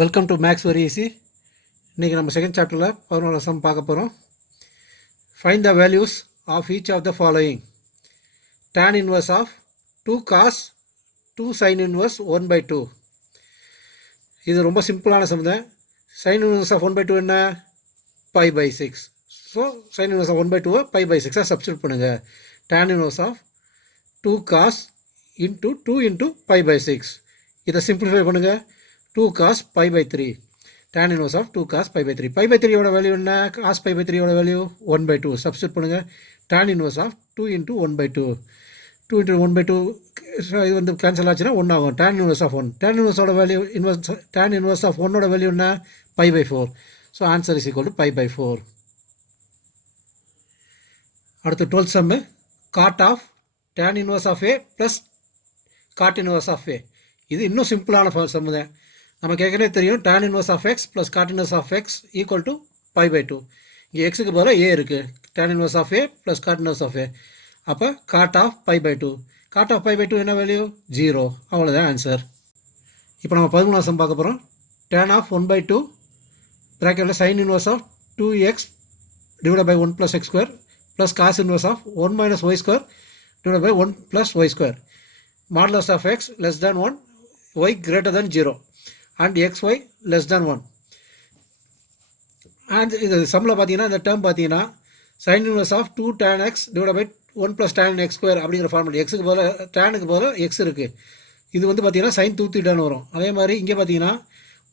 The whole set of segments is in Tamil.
Welcome to maths very easy. இன்றைக்கி நம்ம செகண்ட் சாப்டரில் 11 சம் பார்க்க போகிறோம். Find the values of each of the following. tan inverse of 2 cos 2 sin inverse 1/2. இது ரொம்ப சிம்பிளான சம் தான். sin இன்வர்ஸ் ஆஃப் 1/2 என்ன? π/6. So sin inverse of 1/2 π/6 substitute பண்ணுங்கள். tan inverse of 2 cos into 2 into π/6. இதை சிம்பிளிஃபை பண்ணுங்கள். 2 cos π/3. tan inverse of 2 cos π/3. π/3 யோட வேல்யூ என்ன? cos π/3 யோட வேல்யூ 1/2. சப்ஸ்டியூட் பண்ணுங்கள். tan inverse of 2 into 1/2. 2 into 1/2 இது வந்து கேன்சல் ஆச்சுன்னா 1 ஆகும். tan inverse of 1. tan inverse ஓட வேல்யூ tan inverse of 1 ஓட வேல்யூ என்ன? π/4. So answer is equal to π/4. அடுத்து 12th Jammu. cot of tan inverse of a plus cot inverse of a. இது இன்னும் சிம்பிளான சம்மு தான். நமக்கு ஏற்கனவே தெரியும் tan inverse of x plus cot inverse of x equal to π/2. இங்கே எக்ஸுக்கு பதிலாக ஏ இருக்குது. tan inverse of a plus cot inverse of a. அப்போ cot of π/2. cot of π/2 என்ன வேல்யூ? 0. அவ்வளோதான் ஆன்சர். இப்போ நம்ம 13வது சம் பார்க்க போகிறோம். tan of 1/2 ப்ராக்கெட்டில் sin inverse of 2x divided by 1 plus x square plus cos inverse of 1 minus y square divided by 1 plus y square. Modulus of x less than 1, y greater than 0. and xy less than 1. and இது சம்மில் பார்த்தீங்கன்னா இந்த டேர்ம் பார்த்தீங்கன்னா sin inverse of 2 tan x divided by 1 plus tan x square அப்படிங்கிற ஃபார்முலா. எக்ஸுக்கு பதிலாக டேனுக்கு பதிலாக எக்ஸ் இருக்குது. இது வந்து பார்த்தீங்கன்னா sin 2 தீட்டான்னு வரும். அதே மாதிரி இங்கே பார்த்தீங்கன்னா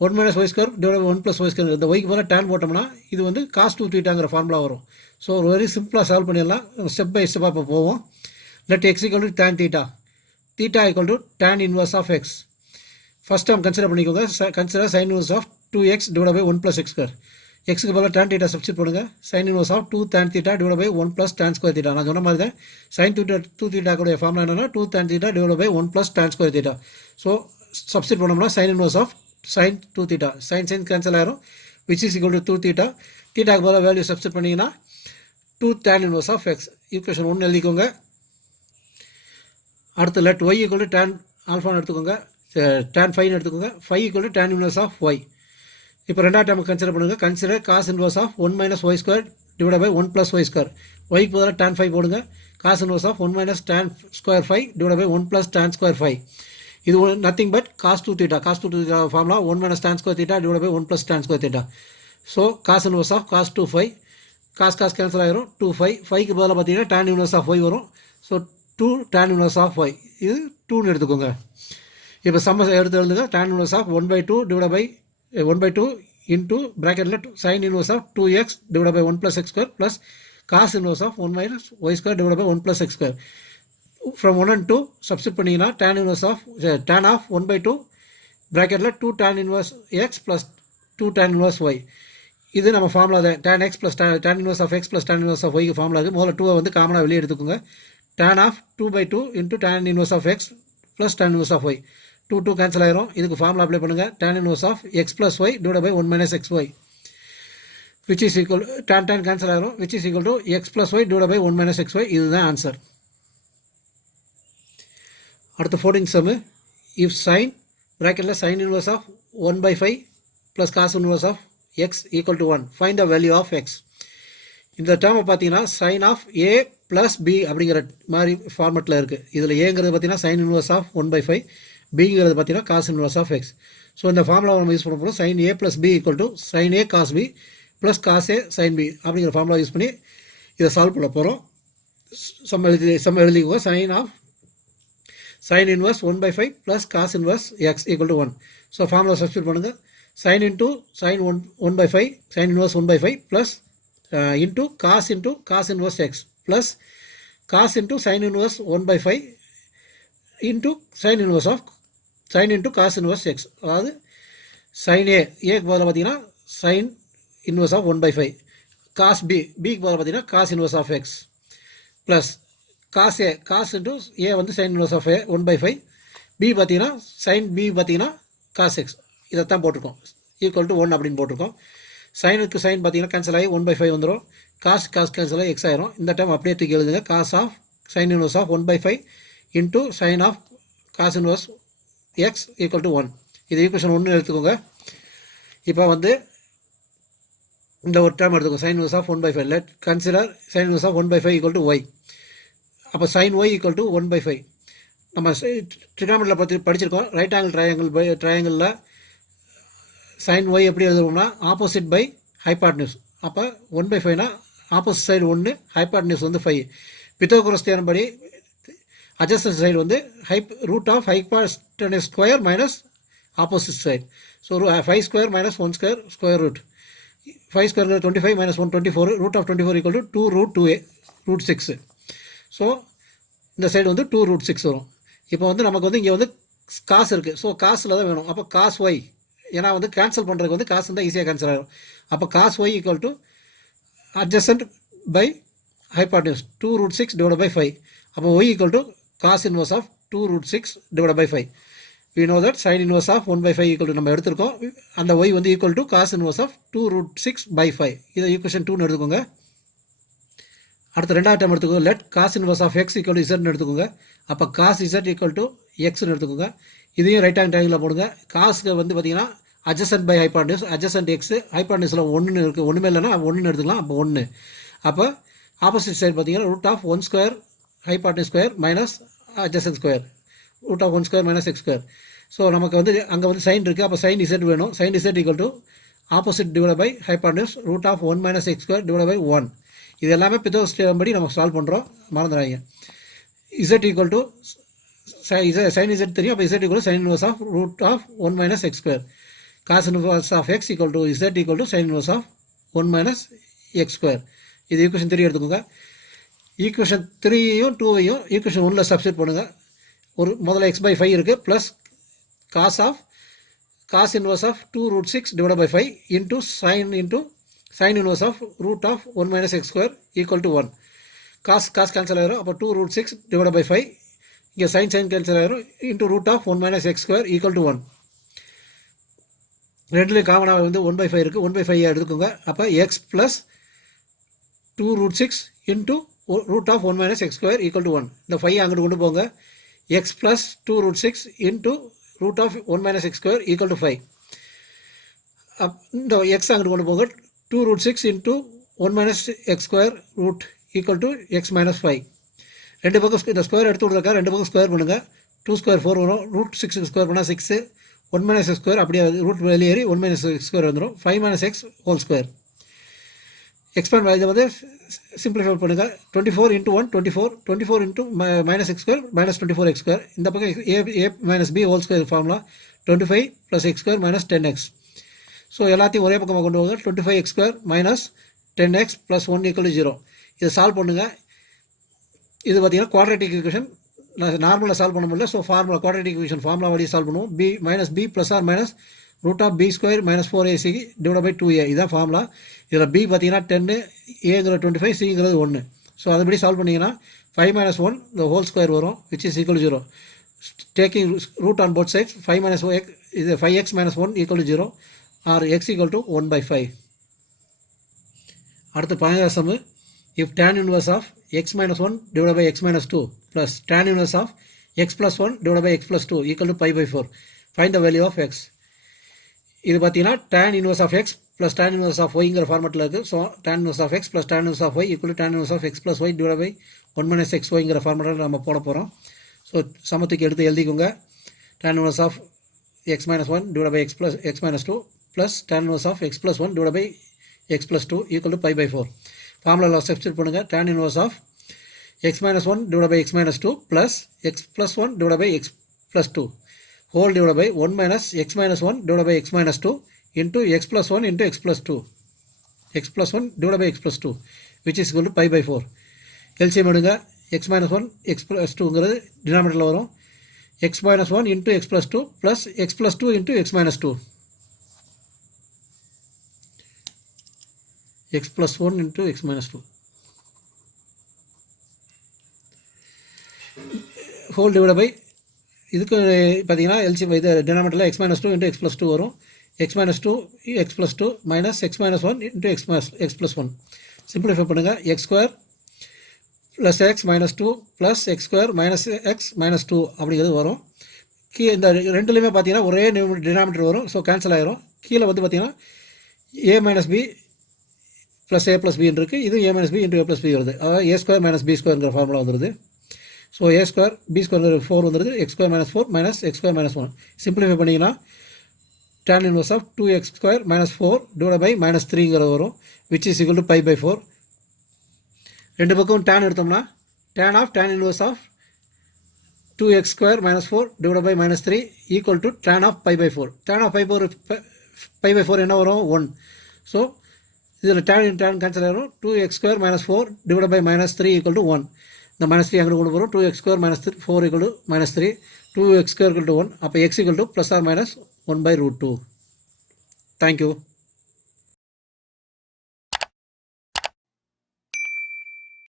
1 minus y square divided by 1 plus y square. இந்த ஒய்க்கு பதிலாக டேன் போட்டோம்னா இது வந்து cos 2 தீட்டாங்கிற ஃபார்முலா வரும். ஸோ ஒரு வெரி சிம்பிளாக சால்வ் பண்ணிடலாம். ஸ்டெப் பை ஸ்டெப்பாக இப்போ போவோம். let x equal to tan theta. theta equal to tan inverse of x. First term consider பண்ணிக்கோங்க. Consider sin inverse of 2x divided by 1 plus x square. எக்ஸுக்கு பதிலாக tan theta சப்ஸ்டிட் பண்ணுங்கள். sin inverse of 2 tan theta divided by 1 plus tan square theta. நான் சொன்ன மாதிரி தான் sin 2 theta கூட ஃபார்முலா என்னன்னா 2 tan theta divided by 1 plus tan square theta. So substitute பண்ணோம்னா sin inverse of sin 2 theta. sin cancel ஆயிரும். which is equal to 2 theta. thetaக்கு பதிலாக வேல்யூ சப்ஸ்டிட் பண்ணிங்கன்னா 2 tan inverse of x. Equation 1 எழுதிக்கோங்க. அடுத்து let y equal to tan ஆல்ஃபான்னு எடுத்துக்கோங்க. tan 5 எடுத்துக்கோங்க. 5 equal to tan inverse of y. இப்போ ரெண்டாவது டைம் கன்சிடர் பண்ணுங்கள். Consider cos inverse of 1 minus y square divided by 1 plus y square. y பதிலாக tan 5 போடுங்க. cos inverse of 1 minus tan square 5 divided by 1 plus tan square 5. இது nothing but cos 2 theta. cos 2 theta formula 1 minus tan square theta divided by 1 plus tan square theta. So cos inverse of cos 2 5. cos cancel ஆகிரும். 2 5. 5க்கு பதிலாக பார்த்தீங்கன்னா tan inverse of y வரும். So 2 tan inverse of y. இது 2ன்னு எடுத்துக்கோங்க. இப்போ சம்ம எடுத்து எழுதுங்க. tan inverse of 1/2 divided by 1/2 into bracketல sin inverse of 2x divided by 1 plus x square plus cos inverse of 1 minus y square divided by 1 plus x square. from 1 and 2 substitute பண்ணிங்கன்னா tan inverse of tan of 1/2 bracketல 2 tan inverse x plus 2 tan inverse y. இது நம்ம ஃபார்முலா தான். tan x plus tan inverse of x plus tan inverse of y formula இருக்குது. முதல்ல 2 வந்து காமனாக வெளியே எடுத்துக்கோங்க. tan of 2/2 into tan inverse of x plus tan inverse of y. 2 cancel ஆயிரும். இதுக்கு ஃபார்முலா அப்ளை பண்ணுங்கள். tan inverse of x plus y divided by 1 minus xy which is equal tan cancel ஆயிரும். which is equal to x plus y divided by 1 minus xy. இதுதான் ஆன்சர். அடுத்து 14th Jammu. if sin bracketல sin inverse of 1/5 plus cos inverse of x equal to 1. find the value of x. இந்த டேர்மை பார்த்தீங்கன்னா sin of a plus b அப்படிங்கிற மாதிரி ஃபார்மெட்டில் இருக்குது. இதில் ஏங்கிறது பார்த்தீங்கன்னா sin inverse of 1/5. பிங்கிறது பார்த்தீங்கன்னா cos inverse of x. So இந்த ஃபார்முலா நம்ம யூஸ் பண்ண போகிறோம். sin a plus b equal to sin a cos b plus cos a sin b அப்படிங்கிற ஃபார்முலா யூஸ் பண்ணி இதை சால்வ் பண்ண போகிறோம். எழுதிக்குவோம். sin inverse 1/5 plus cos inverse x equal to 1. So formula substitute பண்ணுங்கள். sin into sin 1/5 sin inverse 1/5 plus into cos inverse x plus cos into sin inverse 1/5 into sin inverse of sin into cos inverse x. அதாவது sin ஏக்கு பதிலாக பார்த்தீங்கன்னா sin inverse of 1/5 cos பிக்கு பதிலாக பார்த்தீங்கன்னா cos inverse of x plus cos into a வந்து sin inverse of 1/5 b பார்த்தீங்கன்னா sin b பார்த்தீங்கன்னா cos x. இதைத்தான் போட்டிருக்கோம். ஈக்குவல் டு 1 அப்படின்னு போட்டிருக்கோம். சைனுக்கு சைன் பார்த்தீங்கன்னா கேன்சல் ஆகி 1/5 வந்துடும். காஸ் கேன்சல் ஆகி எக்ஸ் ஆயிரும். இந்த டைம் அப்படியே தூக்கி எழுதுங்க. Cos of sine inverse of 1/5 into sine of cos inverse x equal to 1. இது ஈக்குவேஷன் 1 எடுத்துக்கோங்க. இப்போ வந்து இந்த ஒரு டேர்ம் எடுத்துக்கோ sin inverse of 1/5 let consider sin inverse of 1/5 equal to ஒய். அப்போ sin y ஈக்குவல் டு 1/5. நம்ம ட்ரிகாமெட்ரியில் பற்றி படிச்சிருக்கோம். ரைட் ஆங்கிள் ட்ரையாங்கிளில் sin y எப்படி எழுதுவோம்னா ஆப்போசிட் பை ஹைபாட்னியூஸ். அப்போ 1/5னா ஆப்போசிட் சைடு 1, ஹைபாட்னியூஸ் வந்து 5. பித்தாகோரஸ் தியரம் படி adjacent சைடு வந்து root of hypotenuse square minus opposite side. So 5 square minus 1 square square root 5 square 25 minus 1 24 root of 24 equal to 2 root 2a root 6. ஸோ இந்த சைடு வந்து 2 ரூட் 6 வரும். இப்போ வந்து நமக்கு வந்து இங்கே வந்து காசு இருக்குது. ஸோ காசில் தான் வேணும். அப்போ காஸ் ஒய், ஏன்னா வந்து கேன்சல் பண்ணுறதுக்கு வந்து காசு தான் ஈஸியாக கேன்சல் ஆகும். அப்போ cos y equal to adjacent by hypotenuse 2 root 6 divide by 5. அப்போ y equal to cos inverse of 2 root 6 divide by 5. we know that sin inverse of 1/5 equal to நம்ம எடுத்திருக்கோம். அந்த ஒய் வந்து equal to cos inverse of 2 root 6 by 5. இதை ஈக்குவேஷன் 2ன்னு எடுத்துக்கோங்க. அடுத்த ரெண்டாவது டைம் எடுத்துக்கோங்க. Let cos inverse of x equal to இசட்னு எடுத்துக்கோங்க. அப்போ காஸ் இசட் ஈக்குவல் டு எக்ஸ்னு எடுத்துக்கோங்க. இதையும் ரைட் ஹேண்ட் ட்ரையாங்கிளில் போடுங்க. காசுக்கு வந்து பார்த்தீங்கன்னா adjacent by hypotenuse, adjacent x, ஹைபாட்னியூஸில் 1 இருக்குது, ஒன்றுமே இல்லைன்னா 1ன்னு எடுத்துக்கலாம். அப்போ 1. அப்போ ஆப்போசிட் சைடு பார்த்தீங்கன்னா root of 1 square hypotenuse square minus adjacent square root of 1 square minus x square. So நமக்கு வந்து அங்கே வந்து சைன் இருக்குது. அப்போ சைன் இசட் வேணும். Sine z equal to opposite divide by hypotenuse root of 1 minus x square divide by 1. இது எல்லாமே பித்தாகோரஸ் தியரம் படி நம்ம சால்வ் பண்ணுறோம், மறந்துடாங்க. Z equal to sine z தெரியும். அப்போ z equal to sine inverse of root of 1 minus x square. Cos inverse of x equal to z equal to sine inverse of 1 minus x square. இது ஈக்குவேஷன் 3 எடுத்துக்கோங்க. ஈக்குவேஷன் 3யும் 2வையும் ஈக்குவேஷன் 1ல் சப்ஸ்டிட் பண்ணுங்கள். ஒரு முதல்ல x பை 5 இருக்குது plus cos inverse of 2 root 6 divide by 5 into sine inverse of root of 1 minus x square equal to 1. Cos cancel ஆகிரும். அப்போ 2 ரூட் 6 டிவைட் பை 5, இங்கே சைன் கேன்சல் ஆகிரும், into root of 1 minus x square equal to 1. ரெண்டுலேயும் காமனாக வந்து 1/5 இருக்குது. 1/5 எடுத்துக்கோங்க. அப்போ x plus 2 root 6 into root of 1 minus x square equal to 1. இந்த 5 அங்கிட்டு கொண்டு போங்க. X plus 2 root 6 into root of 1 minus x square equal to 5. இந்த எக்ஸ் அங்கிட்டு கொண்டு போங்க. 2 root 6 into 1 minus x square root equal to x minus 5. ரெண்டு பக்கம் இந்த ஸ்கொயர் எடுத்து விட்றக்கா ரெண்டு பக்கம் ஸ்கொயர் பண்ணுங்கள். 2 ஸ்கொயர் 4 வரும். ரூட் 6 ஸ்கொயர் பண்ணால் 6, 1 மைனஸ் எக்ஸ் ஸ்கொயர் அப்படியே ரூட் வெளியேறி 1 மைனஸ் எக்ஸ் ஸ்கொயர் வந்துடும். 5 minus x whole square. Expand இதை வந்து சிம்பிளிஃபை பண்ணுங்கள். 24 into 1 24 into minus x square minus 24 x square. இந்த பக்கம் A minus B whole square formula 25 plus x square minus 10x. So எல்லாத்தையும் ஒரே பக்கமாக கொண்டு போங்க. 25 x square minus 10x plus 1 equal 0. இதை சால்வ் பண்ணுங்கள். இது பார்த்தீங்கன்னா குவாட்ரேட்டிக் ஈக்குவேஷன். நார்மலாக சால்வ் பண்ண முடியல. So formula quadratic equation formula வழி சால்வ் பண்ணுவோம். B plus or minus root of b square minus 4ac divide by 2a. இதுதான் ஃபார்முலா. இதில் பி பார்த்தீங்கன்னா 10, ஏங்கிறது 25, சிங்கிறது 1. ஸோ அதுபடி சால்வ் பண்ணிங்கன்னா 5 மைனஸ் 1 இந்த ஹோல் ஸ்கொயர் வரும், which is equal 0. Taking root on both sides 5 minus இது 5x minus 1 equal 0 or x equal to 1/5. அடுத்து 15வது sum. If tan inverse of x minus 1 divide by x minus 2 plus tan inverse of x plus 1 divide by x plus 2 equal to π/4. Find the value of x. இது பார்த்தீங்கன்னா tan inverse of x plus tan inverse of ஒய்ங்கிற ஃபார்மெட்டில் இருக்குது. So tan inverse of x plus tan inverse of y equal to tan inverse of x plus y divide by 1 minus x ஒய்ங்கிற ஃபார்மெட்டில் நம்ம போட போகிறோம். ஸோ சமத்துக்கு எடுத்து எழுதிக்கோங்க. tan inverse of x minus 1 divide by x minus 2 plus tan inverse of x plus 1 divide by x plus 2 equal to π/4. ஃபார்முலாவில் சப்ஸ்டிட் பண்ணுங்கள். tan inverse of x minus 1 divided by x minus 2 plus x plus 1 divided by x plus 2 whole divided by 1 minus x minus 1 divided by x minus 2 into x plus 1 into x plus 2 x plus 1 divided by x plus 2 which is equal to π/4. LCM எடுங்க. x minus 1 x plus 2ங்கிறது டினாமினேட்டரில் வரும். x minus 1 into x plus 2 plus x plus 2 into x minus 2 x plus 1 into x minus 2 whole divide by இதுக்கு பார்த்தீங்கன்னா எல்சிஎம் இது டினாமினேட்டரில் x minus 2 into x plus 2 வரும். x minus 2 x plus 2 minus x minus 1 into x plus 1 simplify பண்ணுங்கள். x square plus x minus 2 plus x square minus x minus 2 அப்படிங்கிறது வரும். இந்த ரெண்டுலேயுமே பார்த்தீங்கன்னா ஒரே டினாமினேட்டர் வரும். ஸோ கேன்சல் ஆகிரும். கீழே வந்து பார்த்திங்கன்னா A minus B plus A plus பின்னு இருக்குது. இது A minus B into A plus B வருது. அதாவது ஏ ஸ்கொயர் மைனஸ் பி ஸ்கொயருங்கிற ஃபார்முலா வந்துடுது. So A square B square 4 வந்துடுது. X square minus 4 minus x square minus 1 simplify பண்ணிங்கன்னா tan inverse of 2x square minus 4 divide by minus 3ங்கிறது வரும், which is equal to pi by 4. ரெண்டு பக்கம் tan எடுத்தோம்னா tan inverse of 2x square minus 4 divide by minus 3 equal to tan of pi by 4. tan of pi by 4 என்ன வரும் 1. ஸோ இதில் tan கேன்சல் ஆகிடும். 2x square minus 4 divide by minus 3 equal to 1. இந்த மைனஸ் 3 அங்கே கொண்டு போகிறோம். 2x square minus 4 equal to minus 3, 2x square equal to 1. அப்போ x equal to plus or minus 1/√2. Thank you.